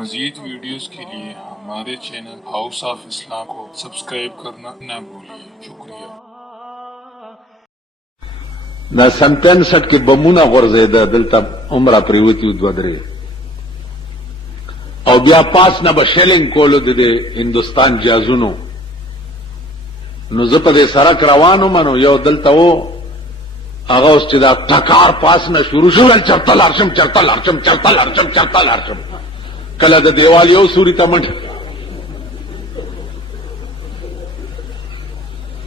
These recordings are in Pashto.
مزید ویڈیوز کے لیے ہمارے چینل ہاؤس آف اسلام کو سبسکرئیب کرنا نہ بھولیے. شکریہ. دا سن 65 کې بمونه غورځېده دلته عمره پریوتی و دوه درې او بیا پاس نه به شیلنګ کولو د هندوستان جازونو. نو زه په دې سړک روان وم نو یو دلته و هغه اوس چې دا ټکار پاس نه شروع شو چرته لاړ شم کله د دیوال یو سوري ته منډه.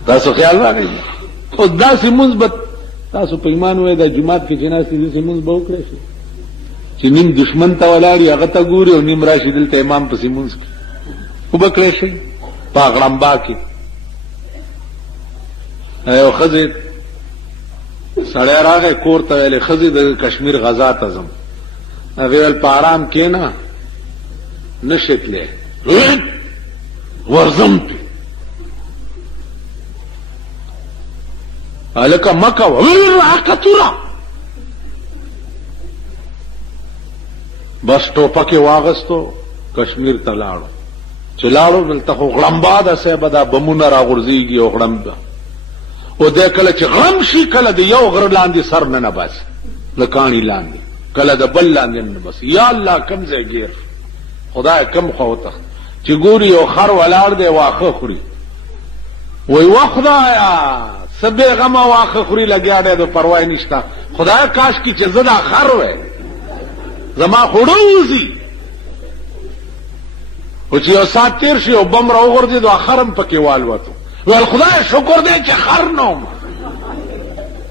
تاسو خیال راغی او داسې مثبت تاسو په ایمان وای دا جمعات کې چې ناستې داسې مونځ به وکړی شي چې نیم دشمن ته ولاړي هغه ته ګوري او نیم راشي دلته امام پسې مونځ کړي خو به کړی شي په اغړمبا کې. یو ښځې سړی راغی کور ته ویلې ښځې د کشمیر غزا ته ځم. هغې ویل په ارام کښېنه نه شې تللی ورځم پې هلکه مه کوه راکتوره بس ټوپک یې واغستو کشمیر ته لاړو. چې لاړو دلته خو غړمبا ده صاحبه دا بمونه راغورځېږي او غړمبه او دی کله چې غم شي کله د یو غره لاندې سر نه باسي له کاڼي لاندې کله د بل لاندې نه باسي. یا الله کم ځای ګیر خدای کم خوا وتښت چې ګوري یو خر ولاړ دی واښه خوري وایي وا خدایه څه بېغمه واښه خوري لګیا دی د پروا نشته خدای کاش کې چې زه دا خر وی زما خوړه وځي. او چې یو ساعت تېر شي او بم راوغورځېد او خر هم پکې والوتو ویل خدای شکر دی چې خر نه وم.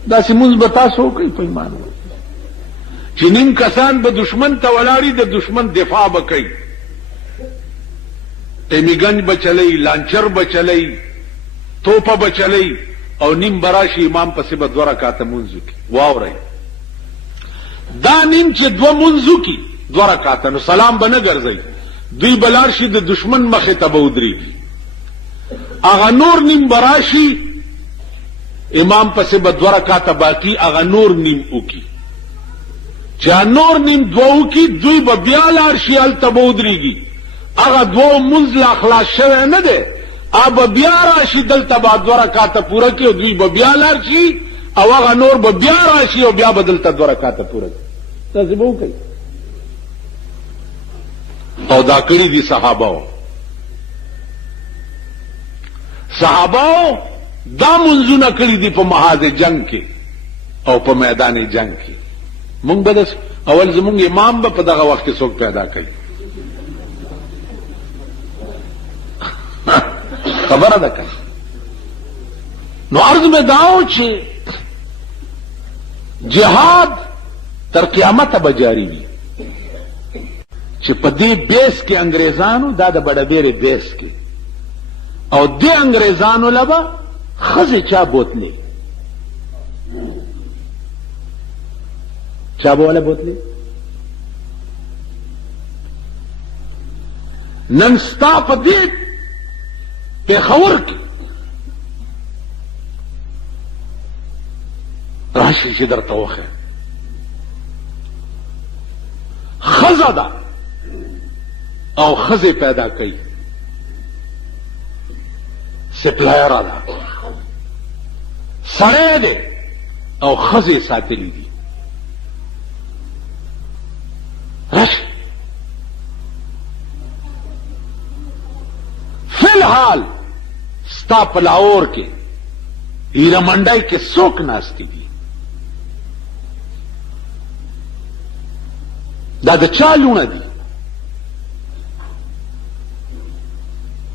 داسې مونځ به تاسو وکړئ په ایمان چې نیم کسان به دشمن ته ولاړي د دشمن دفاع به کوي ټیمیګنج به چلی لانچر به چلی توپه به چلی او نیم براشي امام پسې به 2 رکعاته مونځ وکړي. واورئ دا نیم چې 2 مونځ وکړي 2 رکعاته نو سلام به نه ګرځئ دوی به لاړ شي د دشمن مخې ته به ودرېږي. اغا نور نیم براشي امام پسې به 2 رکعاته باقي اغا نور نیم وکړي. چې نور نیم 2 وکړي دوی به بیا لاړ شي هلته به ودرېږي. اغا 2 مونځ لا خلاص شوی نه دی اب بیا راشي دلته به 2 رکعاته پوره کړي او دوی به بیا لاړ شي او هغه نور به بیا راشي او بیا به دلته 2 رکعاته پوره کړي. تاسې به وکړئ او دا کړي دي صحابهو دا منځونه کړي دي په محاذ جنگ کې او په میدان جنگ کې. مونږ به اول زمونږ امام به په دغه وخت کې څوک پیدا کوي خبره ده کنه. نو عرض میں داو چې جهاد تر قیامت به جاری وي چې په دې بیس کې انګریزانو دا د بډبېرې بیس کې او دې انګریزانو لبا ښځې چا بوتلې چا به ولا بوتلې نن ستا په دې پېښور کې راشي چې درته وښیم ښځه ده او ښځې پیدا کوي سپلایره ده سړی دی او ښځې ساتلي دي. راشي فی الحال ستا په لاهور کې هیره منډی کې څوک ناستي دي دا د چا لوڼه دي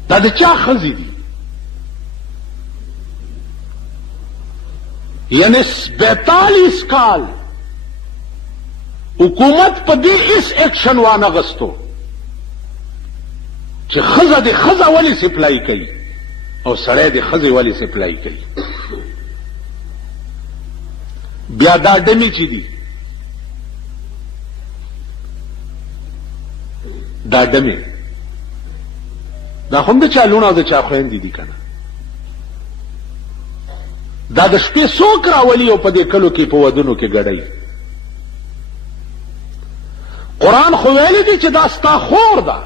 دا د چا ښځې دي یعنی 42 کال حکومت په دې هیڅ ایکشن وانه غستو چې ښځه د ښځه ولې سپلای کوي او سړی د ښځې ولې سپلای کوي. بیا دا ډمې چې دي دا ډمې دا هم د چا لوڼه او د چا خویندې دي کنه. دا د شپې څوک راولي او په دې کلو کې په ودونو کې ګډوي قرآن خو ویلی دی چې دا ستا خور ده،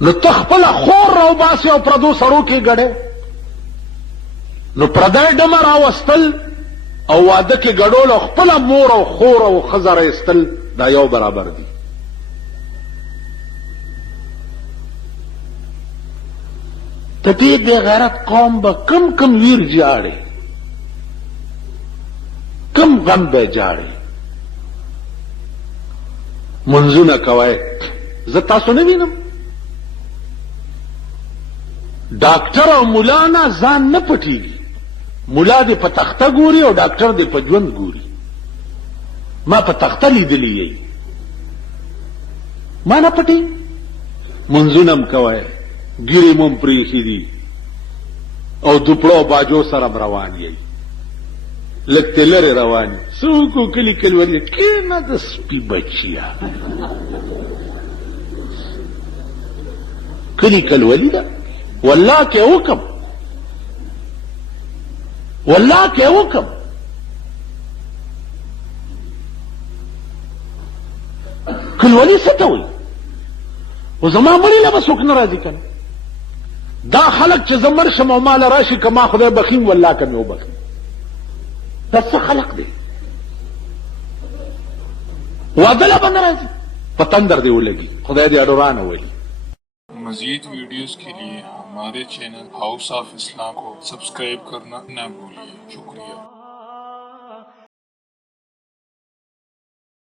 نو ته خپله خور راوباسې او پردو سړو کې ګډې، نو پردی ډمه راوستل او واده کې ګډول او خپله مور او خور او ښځه راایستل دا یو برابر دي. د دې بې غیرت قوم به کم ویر جاړي، کم غم به جاړي. منځونه کوئ، زه تاسو نه وینم. ډاکټر او ملا نه ځان نه پټېږي، ملا دې په تخته ګوري او ډاکټر دې په ژوند ګوري. ما په تخته لیدلی یې، ما نه پټې. منځونه م کوئ، ګیرې مو م پرېښي دي او دوپړو باجو سره م روان یې، لږ تې لرې روان یې. څه وکړو کلي کلولي کېنه د سپي بچیا، کلي کلولي ده. والله کې وکم، والله کې وکم. کلولي څه ته وایي؟ و زما مړي له به څوک نه راځي که نه. دا خلک چې زه مړ شم او ما له راشي که ما خدای بخیم، والله که مې وبخي. دا څه خلق دی؟ واده له به نه راځي، په تندر دې ولګي، خدای دې اډورانه ولي. مزید ویڈیوز کے لیے ہمارے چینل ہاؤس آف اسلام کو سبسکرائب کرنا نہ بھولیے. شکریہ.